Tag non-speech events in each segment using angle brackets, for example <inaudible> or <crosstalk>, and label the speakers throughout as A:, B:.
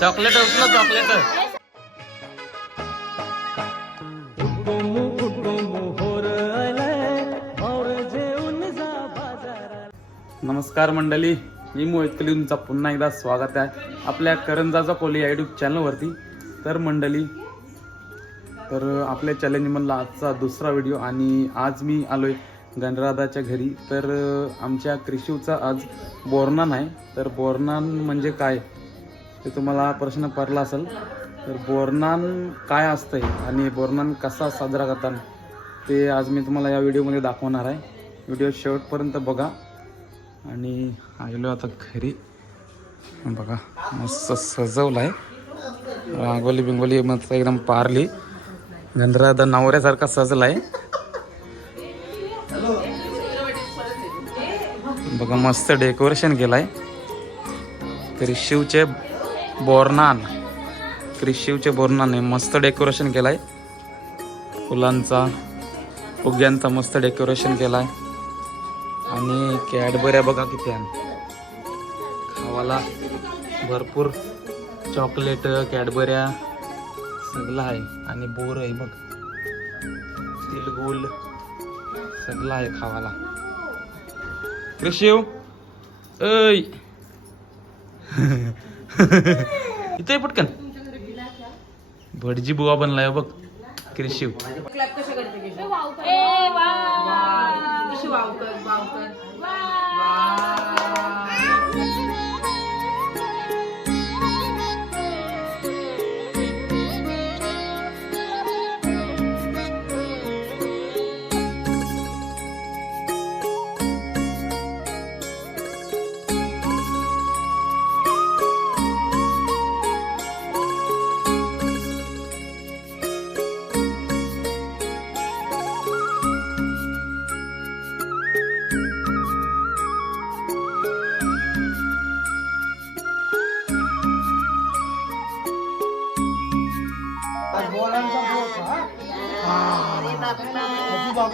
A: Chocolate उचला chocolate. नमस्कार मंडळी मी मोहित कली तुमचा पुन्हा एकदा स्वागत आहे आपल्या करंजाचा कोली या युट्यूब चॅनलवरती तर मंडळी तर आपल्या चॅलेंजमधला आजचा दुसरा व्हिडिओ आणि आज मी आलोय गणराधाच्या घरी. तर आमच्या कृषीवचा आज बोरनान आहे. तर बोरनान म्हणजे काय? ते तुम्हाला प्रश्न पडला असेल तर बोरनान काय असतंय आणि बोरनान कसा साजरा करतात ते आज मी तुम्हाला या व्हिडिओमध्ये दाखवणार आहे. व्हिडिओ शेवटपर्यंत बघा. आणि आलेलो आता घरी. बघा मस्त सजवलं आहे रांगोली बिंगोली मस्त एकदम पारली. गंधराधा नवऱ्यासारखा सजला आहे बघा मस्त डेकोरेशन केलं आहे तरी शिवचे बोरनान. क्रिशिवचे बोरनान आहे मस्त डेकोरेशन केलं आहे फुलांचा फुग्यांचा मस्त डेकोरेशन केला आहे आणि कॅडबऱ्या बघा किती आहे खावाला भरपूर चॉकलेट कॅडबऱ्या सगळं आहे. आणि बोर आहे बघ. तिलगुल सगळं आहे खावाला. कृषीव ऐ. <laughs> <laughs> इथे पटकन. भटजी बुवा बनलाय बघ. कृषीव
B: ए वा कशी वावकर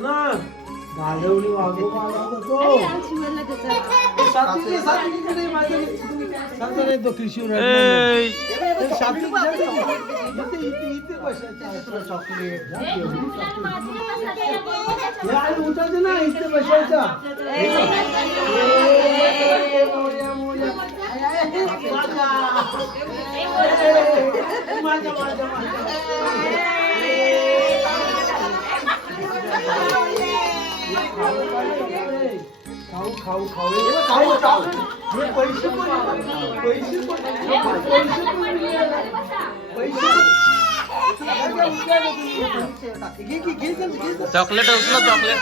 C: ना मालवणी वाघोबा आला होता तो सात्विक- सात्विकीकडे माझ्या- सांगतो नाही तो कृषीवर चॉकलेट उठायचं ना इथे बसायचा मोर्या, मोर्या. माझ्या, माझ्या, खाऊ खाऊ खाऊ हे खाऊ खाऊ हे पैसे पण पैसे पण पैसे पण पैसे घे घे घे घे घे
A: चॉकलेट उचला चॉकलेट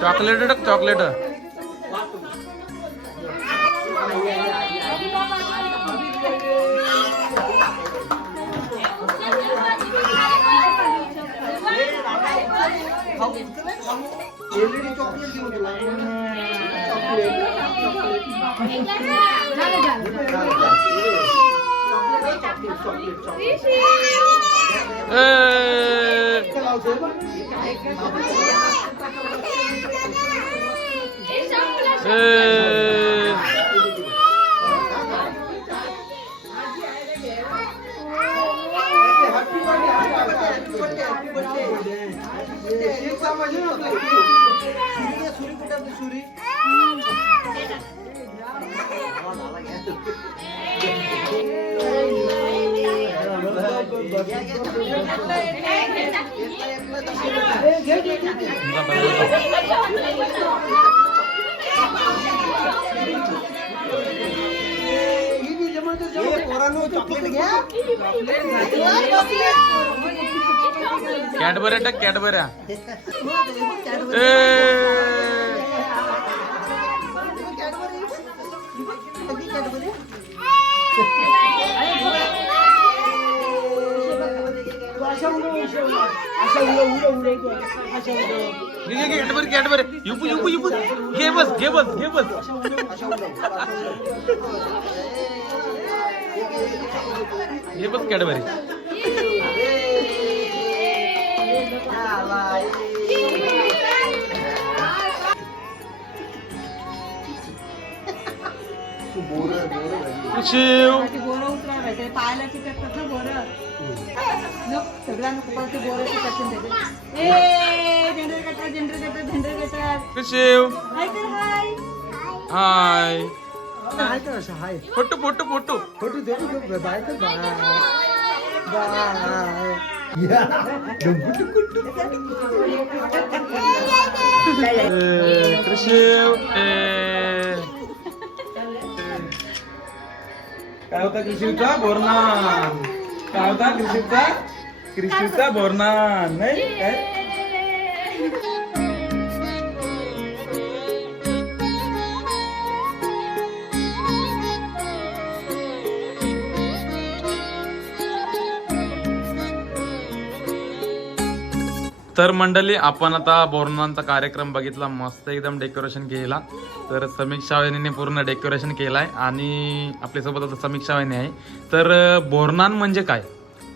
A: चॉकलेट टाक चॉकलेट.
C: Enggak, enggak, enggak. सुरी? चॉकलेट घ्या.
A: कॅडबऱ्या टाक कॅडबऱ्या कॅडबरी कॅडबरी युपू युपू युपू. घे बस घे बस घे बस. घे बस कॅडबरी शिव
B: बोरं उतरावं ते पायाला चिकटतात ना बोरं नको, सगळ्यांना कुपाचे बोरं चिकटतात त्याचे. ए झेंडर कटर झेंडर कटर झेंडर कटर
A: शिव
B: हाय कर हाय
A: हाय
C: हाय कर असं hi
A: photo photo photo.
C: Photo दे ना, बाय कर बाय. बाय. या डुंकू टुकू टुकू.
A: कृषिव काय होता कृषीचा बोरना काय होता कृषीचा कृषीचा बोरना नाही? काय? तर मंडळी आपण आता बोरनांचा कार्यक्रम बघितला मस्त एकदम डेकोरेशन केला तर समीक्षा वहिनीने पूर्ण डेकोरेशन केलाय आणि आपल्यासोबत आता समीक्षा वहिनी आहे. तर अं, बोरनान म्हणजे काय?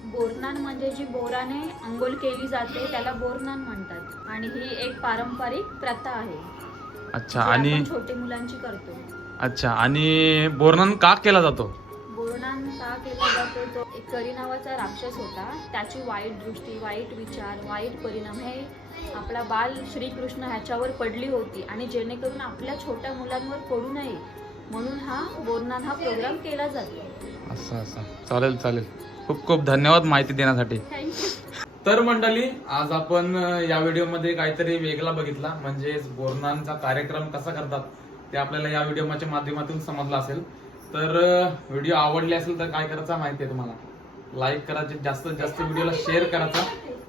D: बोरनान म्हणजे जी बोराने अंघोळ केली जाते त्याला बोरनान म्हणतात. आणि ही एक पारंपरिक प्रथा आहे.
A: अच्छा
D: जी
A: आणि
D: आपण छोटे मुलांची करतो.
A: अच्छा आणि बोरनान का केला जातो?
D: बोरनान का केला जातो? तो एक करी नावाचा राक्षस होता त्याची वाईट दृष्टी वाईट विचार वाईट परिणाम हे आपला बाल श्रीकृष्ण ह्याच्यावर पडली होती. आणि जेणेकरून आपल्या छोट्या मुलांवर पडू नये. म्हणून हा बोरनान हा प्रोग्राम केला जातो.
A: असं असं. चालेल चालेल. खूप खूप धन्यवाद माहिती देण्यासाठी.
D: थँक्यू
A: तर मंडळी आज आपण या व्हिडिओमध्ये काहीतरी वेगळा बघितला. म्हणजेच बोरनांचा कार्यक्रम कसा करतात ते आपल्याला या व्हिडिओच्या माध्यमातून समजलं असेल. तर व्हिडिओ आवडले असेल तर काय करायचं माहिती आहे तुम्हाला. लाईक करायचे जास्तीत जास्त व्हिडिओला शेअर करायचा.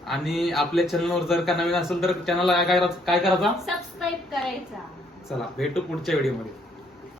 A: आणि आपल्या चॅनलवर जर का नवीन असेल तर चॅनलला काय करायचं काय करायचा?
D: सबस्क्राईब करायचा.
A: चला भेटू पुढच्या व्हिडिओमध्ये.